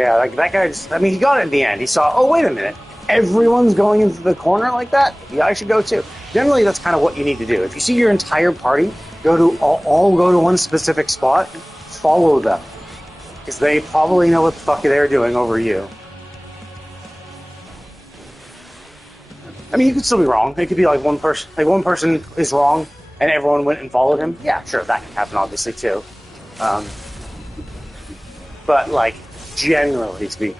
Yeah, like that guy just, I mean, he got it in the end. He saw, oh, wait a minute. Everyone's going into the corner like that? Yeah, I should go too. Generally, that's kind of what you need to do. If you see your entire party all go to one specific spot, follow them. Because they probably know what the fuck they're doing over you. I mean, you could still be wrong. It could be like one person is wrong and everyone went and followed him. Yeah, sure, that can happen obviously too. Um, but like, generally speaking.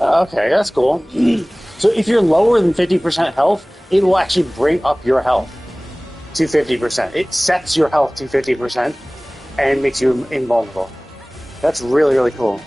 Okay, that's cool. So if you're lower than 50% health, it will actually bring up your health to 50%. It sets your health to 50% and makes you invulnerable. That's really, really cool.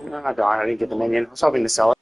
Oh, darn, I didn't get the minion. I was hoping to sell it.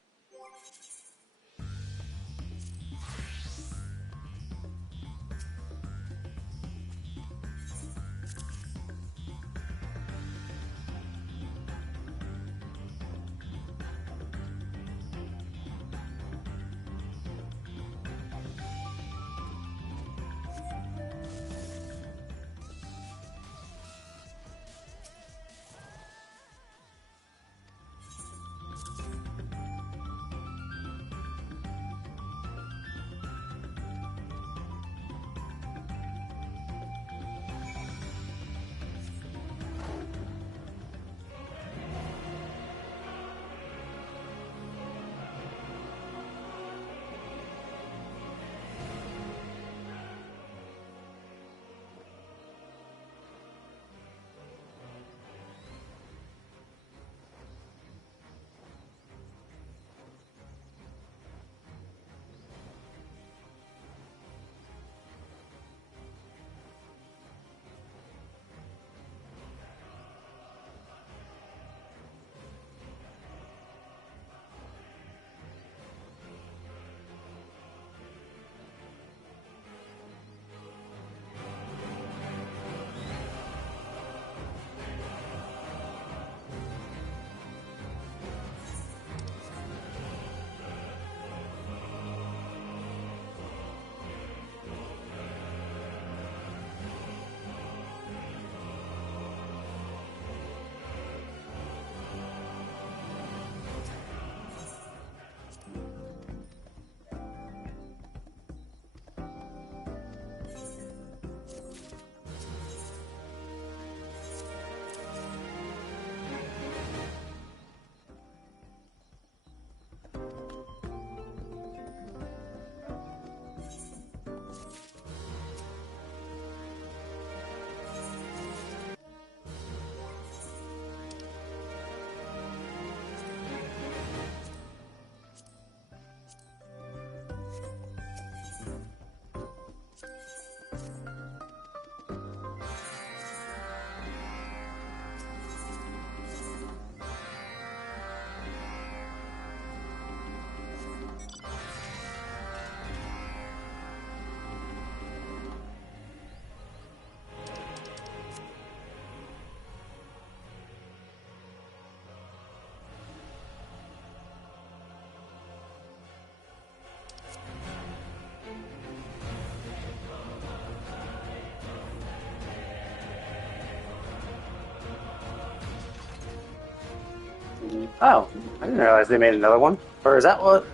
Oh, I didn't realize they made another one. Or is that what?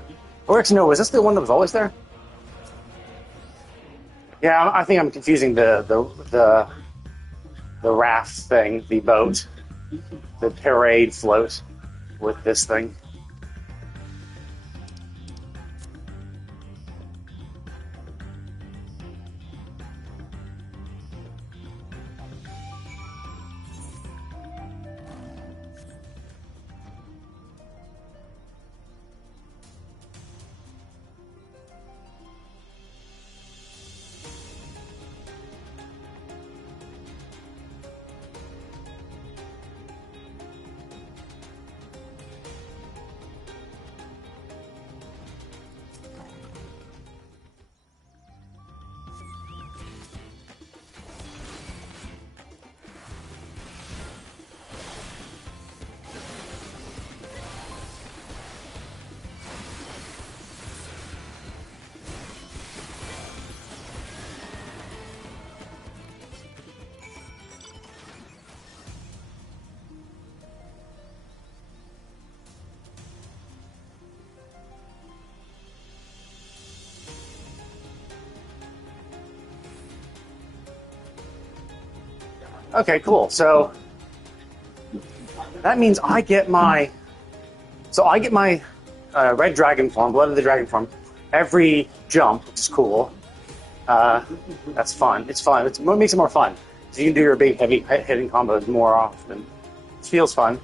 Or actually, no, was this the one that was always there? Yeah, I think I'm confusing the raft thing, the boat, the parade float with this thing. Okay, cool. So that means I get my red dragon form, blood of the dragon form, every jump, which is cool. That's fun. It's fun. It makes it more fun. So you can do your big heavy hitting combos more often. It feels fun.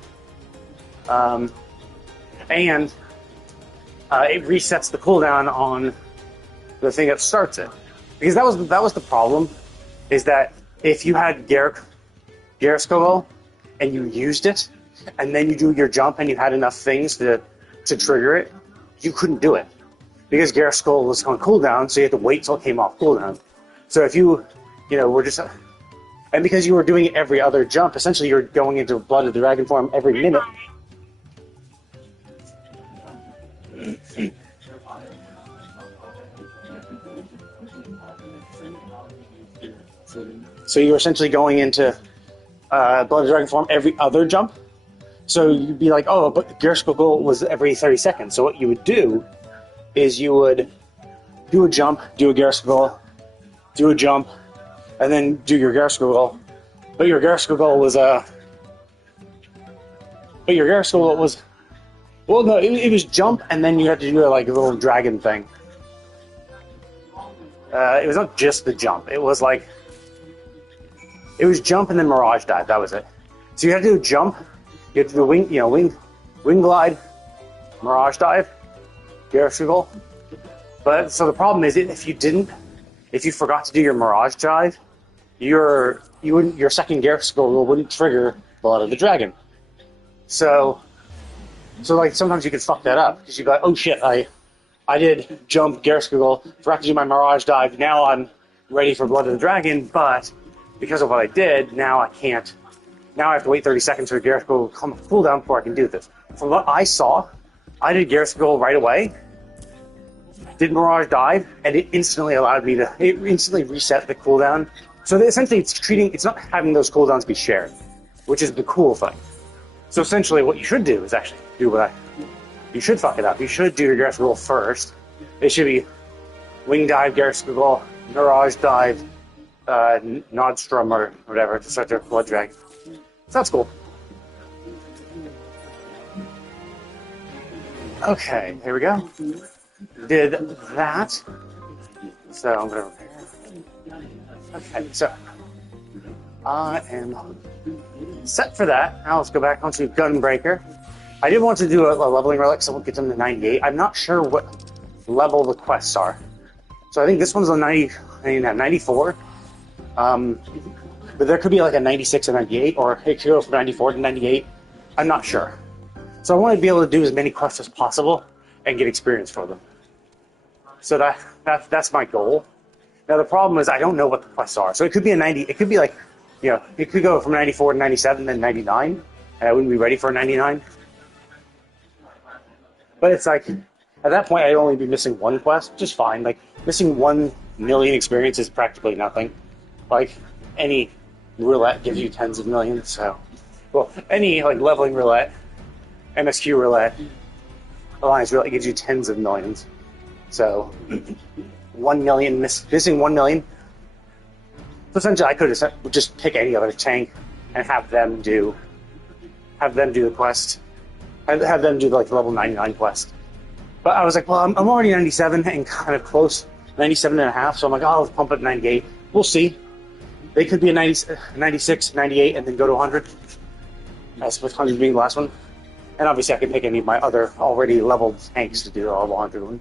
And it resets the cooldown on the thing that starts it. Because that was the problem, is that if you had Garrett Scovel and you used it, and then you do your jump and you had enough things to trigger it, you couldn't do it because Garrett Skull was on cooldown, so you had to wait till it came off cooldown. So if you were just, and because you were doing it every other jump, essentially you're going into Blood of the Dragon form every minute. So you're essentially going into Blood of the Dragon form every other jump. So you'd be like, oh, but Garrett Skull was every 30 seconds. So what you would do is you would do a jump, do a Garrett Skull, do a jump, and then do your Garrett Skull. But your Garrett Skull was well, no, it was jump, and then you had to do like a little dragon thing. It was not just the jump. It was jump and then Mirage Dive. That was it. So you had to do a jump. You had to do wing glide, Mirage Dive, Garrett Skull. But so the problem is, if you forgot to do your Mirage Dive, your second Garrett Skull wouldn't trigger Blood of the Dragon. So like sometimes you could fuck that up because you go, oh shit, I did jump Garrett Skull, forgot to do my Mirage Dive. Now I'm ready for Blood of the Dragon, but because of what I did, now I can't. Now I have to wait 30 seconds for Garrett Skull to come cooldown before I can do this. From what I saw, I did Garrett Skull right away, did Mirage Dive, and it instantly reset the cooldown. So essentially it's not having those cooldowns be shared, which is the cool thing. So essentially what you should do is actually do you should fuck it up. You should do your Garrett Skull first. It should be Wing Dive, Garrett Skull, Mirage Dive, Nodstrom or whatever to start your Blood Dragon. So that's cool. Okay, here we go. Did that. So I'm going to repair. Okay, so I am set for that. Now let's go back onto Gunbreaker. I did want to do a leveling relic, so we'll get them to 98. I'm not sure what level the quests are. So I think this one's on 94. But there could be like a 96 and 98, or it could go from 94 to 98. I'm not sure. So I want to be able to do as many quests as possible and get experience for them. So that's my goal. Now the problem is I don't know what the quests are. So it could be a 90. It could be like, it could go from 94 to 97, then 99, and I wouldn't be ready for a 99. But it's like, at that point I'd only be missing one quest, which is fine. Like missing 1 million experience is practically nothing. Like any roulette gives you tens of millions, so any like leveling roulette, MSQ roulette, Alliance roulette gives you tens of millions. So 1 million missing 1 million. So essentially I could have just pick any other tank and have them do the quest. Have them do like the level 99 quest. But I was like, well, I'm already 97 and kind of close, 97 and a half, so I'm like, oh, let's pump it to 98. We'll see. They could be a 96, 98, and then go to 100. As with 100 being the last one. And obviously I can pick any of my other already leveled tanks to do the level 100 one.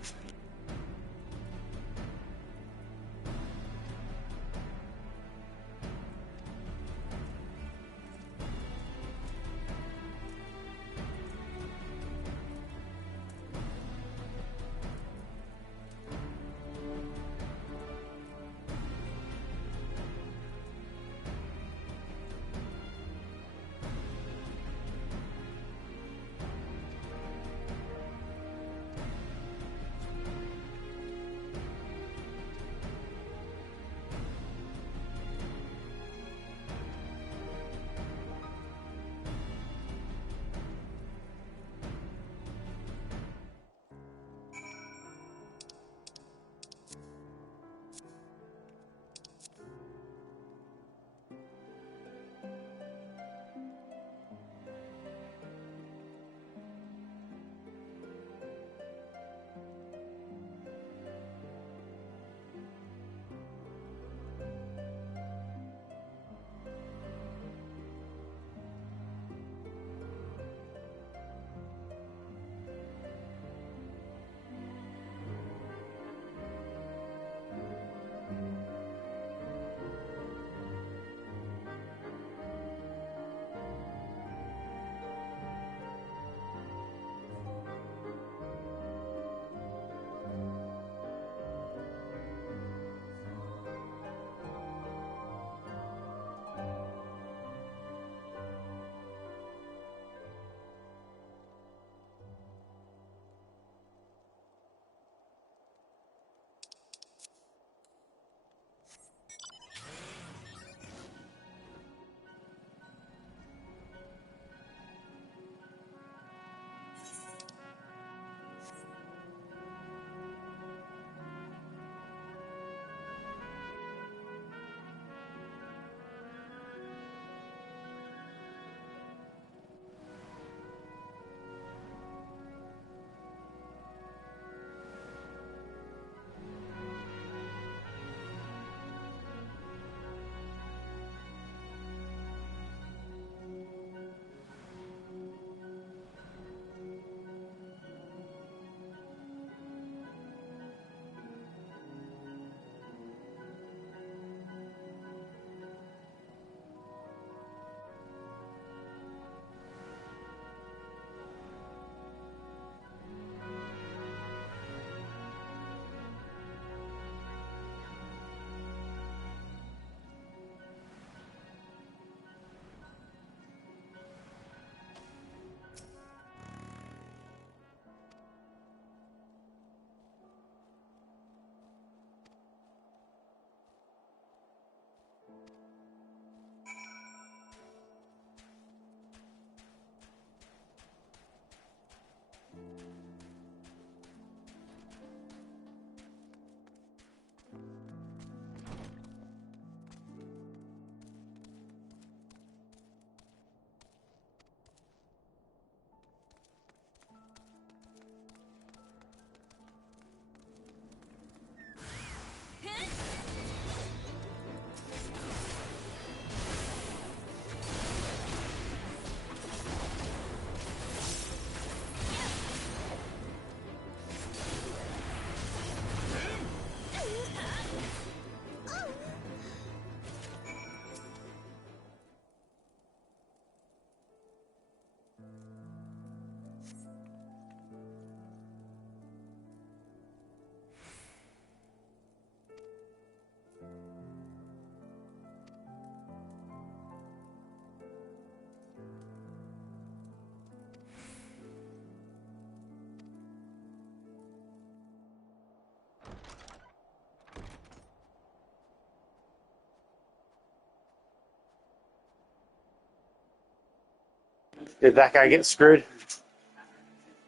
Did that guy get screwed?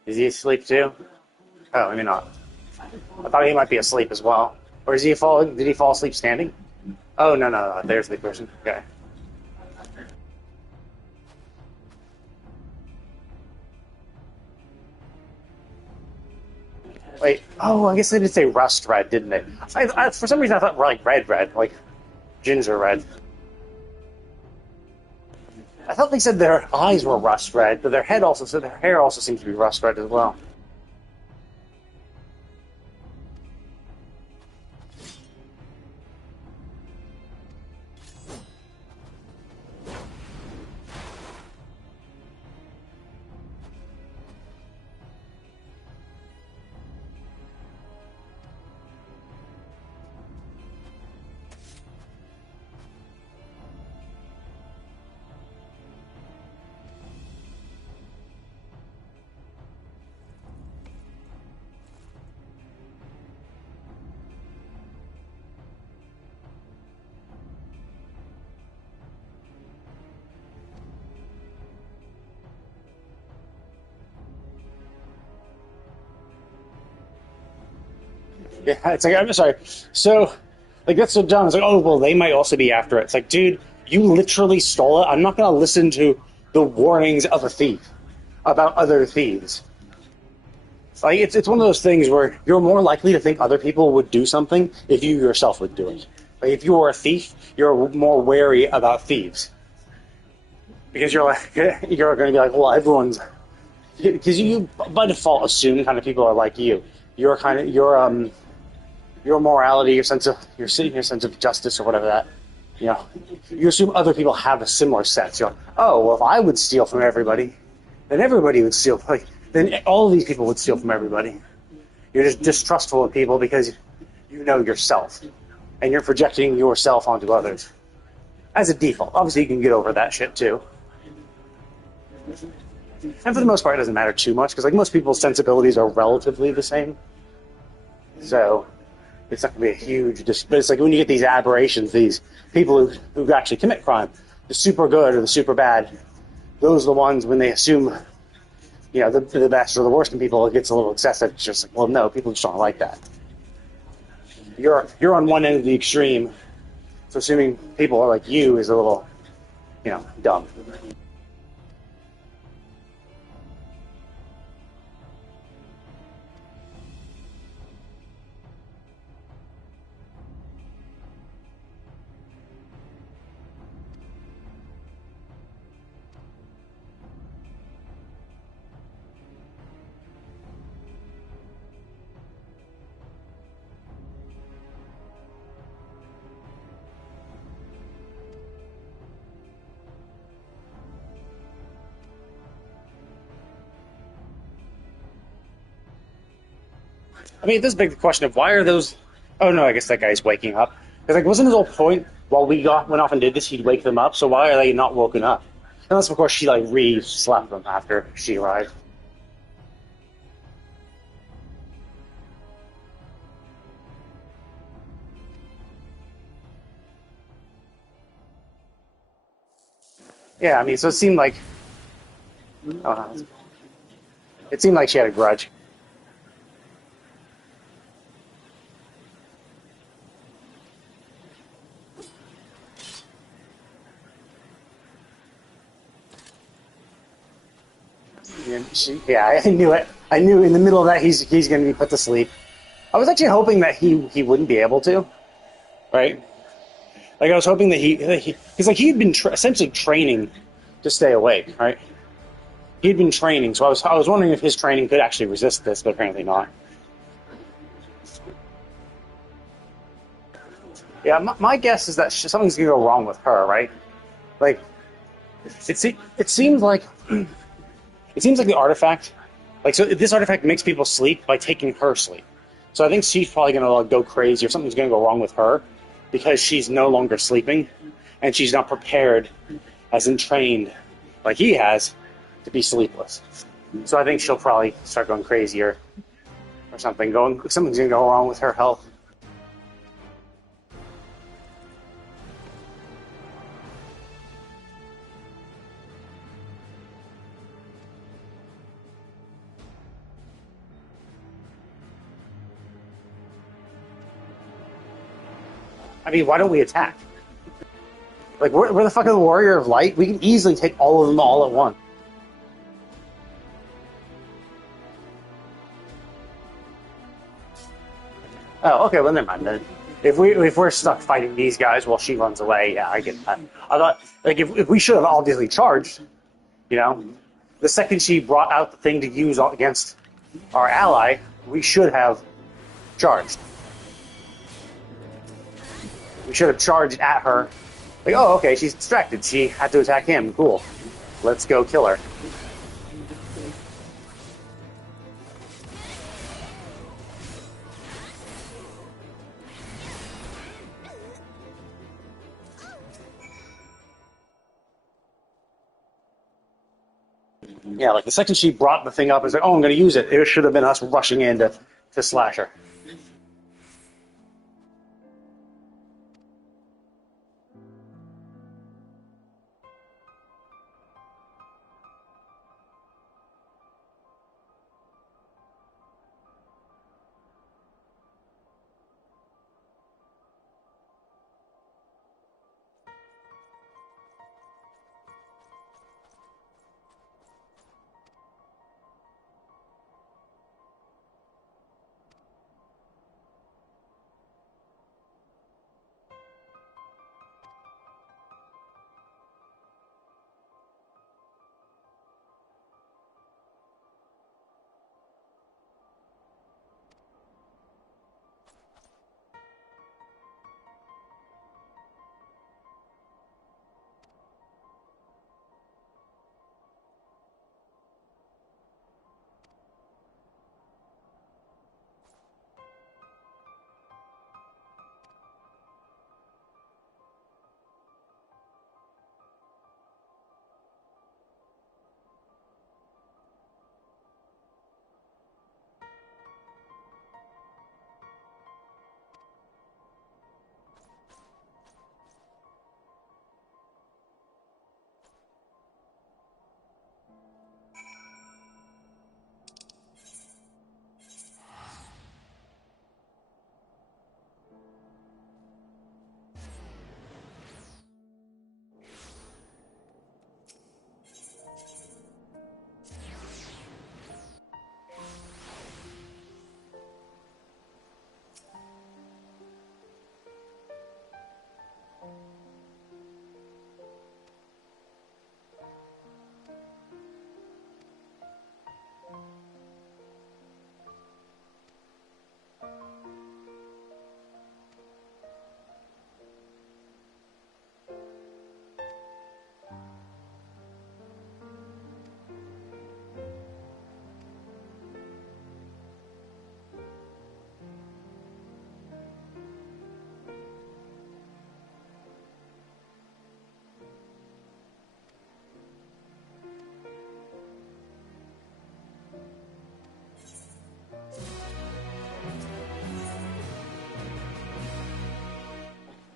Is he asleep too? Oh, maybe not. I thought he might be asleep as well. Or is he fall? Did he fall asleep standing? Oh no, there's the person. Okay. Wait. Oh, I guess they did say rust red, didn't they? For some reason I thought like red, like ginger red. I thought they said their eyes were rust red, but their head also said their hair also seems to be rust red as well. Yeah, it's like I'm sorry. So, like that's so dumb. It's like, oh well, they might also be after it. It's like, dude, you literally stole it. I'm not gonna listen to the warnings of a thief about other thieves. Like it's one of those things where you're more likely to think other people would do something if you yourself would do it. Like if you were a thief, you're more wary about thieves because you're like you're going to be like, well, everyone's because you by default assume kind of people are like you. You're kind of your morality, your sense of justice or whatever that you know. You assume other people have a similar sense. You're like, oh, well, if I would steal from everybody, then everybody would steal. Like then all of these people would steal from everybody. You're just distrustful of people because you know yourself, and you're projecting yourself onto others as a default. Obviously, you can get over that shit too. And for the most part, it doesn't matter too much because like most people's sensibilities are relatively the same. So it's not going to be a huge, but it's like when you get these aberrations, these people who actually commit crime, the super good or the super bad, those are the ones when they assume, you know, the best or the worst in people, it gets a little excessive. It's just like, well, no, people just don't like that. You're on one end of the extreme, so assuming people are like you is a little, you know, dumb. I mean, it does beg the question of why are those? Oh no, I guess that guy's waking up. Because like, wasn't his whole point while went off and did this, he'd wake them up. So why are they not woken up? Unless of course she like re-slapped them after she arrived. Yeah, I mean, so uh, it seemed like she had a grudge. Yeah, I knew it. I knew in the middle of that he's going to be put to sleep. I was actually hoping that he wouldn't be able to, right? Like I was hoping that because like he had been essentially training to stay awake, right? He'd been training, so I was wondering if his training could actually resist this, but apparently not. Yeah, my guess is that something's going to go wrong with her, right? Like it seems like it seems like the artifact, like so this artifact makes people sleep by taking her sleep. So I think she's probably going to like, go crazy, or something's going to go wrong with her because she's no longer sleeping, and she's not prepared, as in trained, like he has, to be sleepless. So I think she'll probably start going crazy or something. Something's going to go wrong with her health. I mean, why don't we attack? Like, we're the fucking warrior of light. We can easily take all of them all at once. Oh, okay. Well, never mind then. If we're stuck fighting these guys while she runs away, yeah, I get that. I thought like if we should have obviously charged, you know, the second she brought out the thing to use against our ally, we should have charged. We should have charged at her. Like, oh, okay, she's distracted. She had to attack him. Cool. Let's go kill her. Yeah, like the second she brought the thing up, it's like, oh, I'm going to use it. It should have been us rushing in to slash her.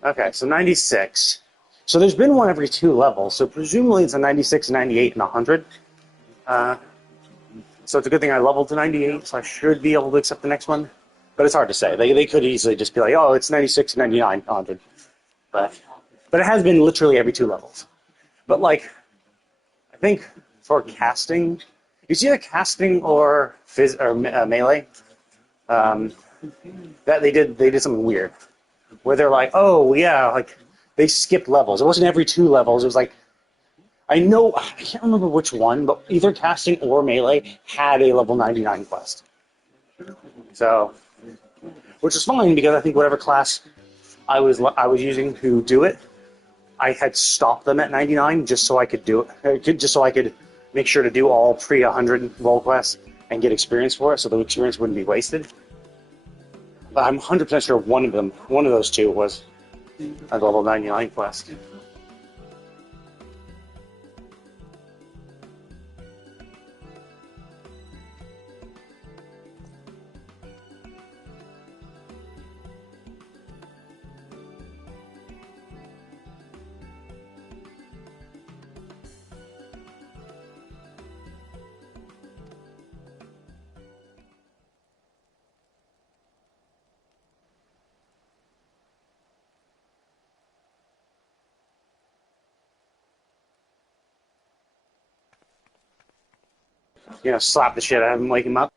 Okay, so 96. So there's been one every 2 levels, so presumably it's a 96, 98, and 100. Uh, so it's a good thing I leveled to 98, so I should be able to accept the next one. But it's hard to say. They could easily just be like, oh, it's 96, 99, 100. But it has been literally every 2 levels. But like, I think for casting, it's either casting or melee. Um, that they did something weird where they're like, oh yeah, like they skipped levels. It wasn't every 2 levels. It was like I can't remember which one, but either casting or melee had a level 99 quest. So, which is fine because I think whatever class I was using to do it, I had stopped them at 99 just so I could do it, just so I could make sure to do all pre 100 role quests and get experience for it, so the experience wouldn't be wasted. But I'm 100% sure one of those two was a level 99 quest. slap the shit out of him, wake him up.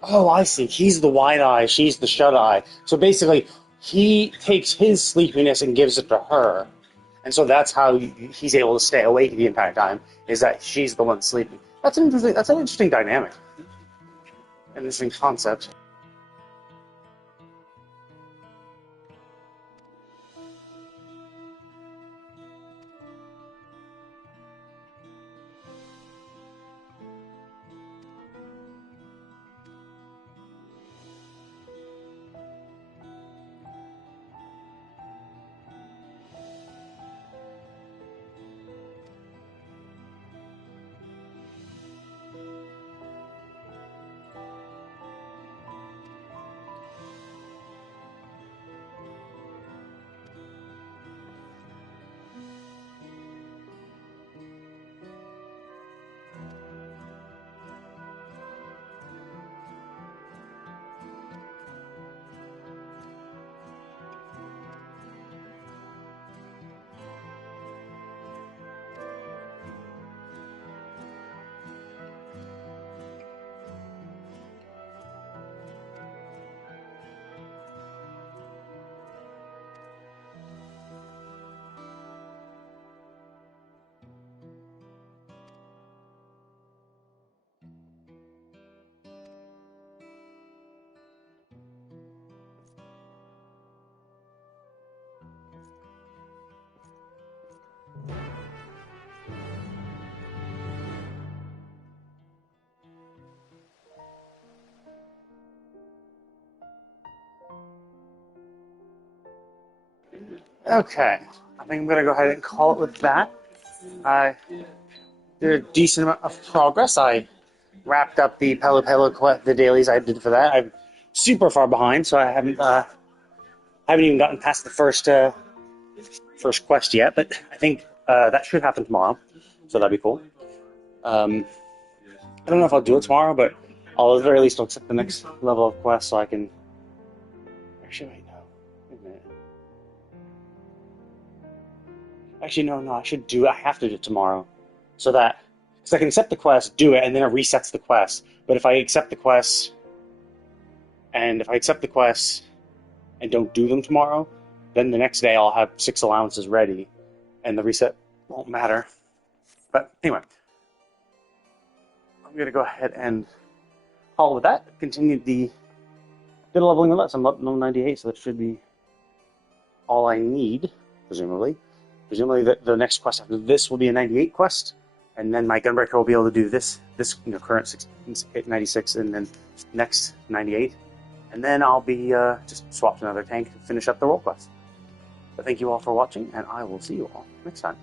Oh, I see. He's the wide eye, she's the shut eye. So basically, he takes his sleepiness and gives it to her. And so that's how he's able to stay awake the entire time, is that she's the one sleeping. That's an interesting dynamic. An interesting concept. Okay. I think I'm going to go ahead and call it with that. I did a decent amount of progress. I wrapped up the the dailies I did for that. I'm super far behind, so I haven't even gotten past the first quest yet. But I think that should happen tomorrow, so that'd be cool. Um, I don't know if I'll do it tomorrow, but I'll at the very least I'll accept the next level of quest so I can. Actually, wait, no. Wait a minute. Actually, no. I should do it. I have to do it tomorrow, so that because I can accept the quest, do it, and then it resets the quest. But if I accept the quest and don't do them tomorrow, then the next day I'll have 6 allowances ready, and the reset won't matter. But anyway, I'm gonna go ahead and call it with that. Continued the bit of leveling with us. I'm level 98, so that should be all I need, presumably. Presumably, the next quest after this will be a 98 quest, and then my gunbreaker will be able to do this current 96, and then next 98, and then I'll be just swap to another tank to finish up the role quest. But thank you all for watching, and I will see you all next time.